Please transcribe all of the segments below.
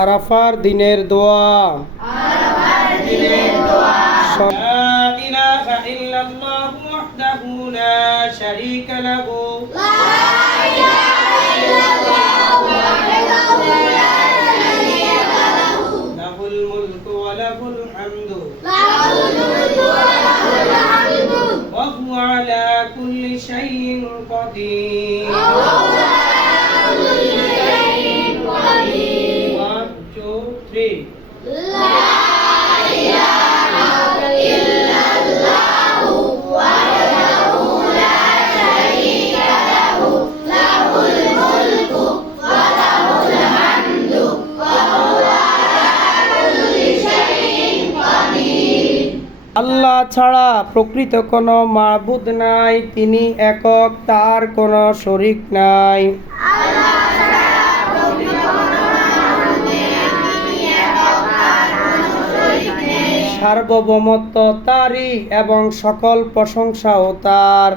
আরাফার দিনের দোয়া। আরাফার দিনের দোয়া। লা ইলাহা ইল্লাল্লাহ ওয়াহদাহু লা শারীকা লাহু। লা ইলাহা ইল্লাল্লাহ ওয়াহদাহু আল্লাহ ছাড়া প্রকৃত কোনো মাবুদ নাই তিনি একক তার কোনো শরিক নাই। সার্বভৌমত্ব তারই এবং সকল প্রশংসাও তার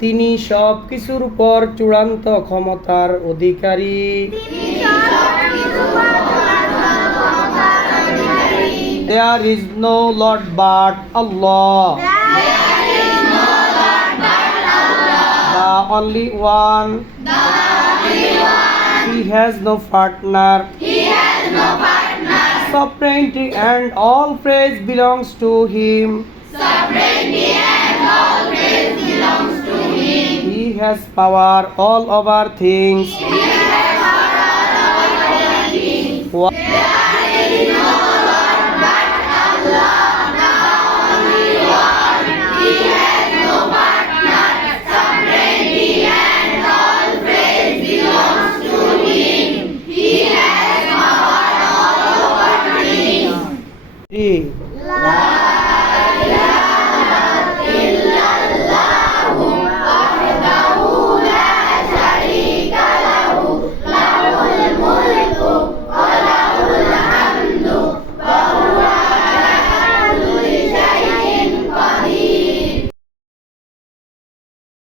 তিনি সব কিছুর উপর চূড়ান্ত ক্ষমতার অধিকারী There is no Lord but Allah. The only one. He has no partner. He has no partner. Sovereignty and all praise belongs to Him. Sovereignty and all praise belongs to Him. He has power all over things. He has power all over things. What? There is no E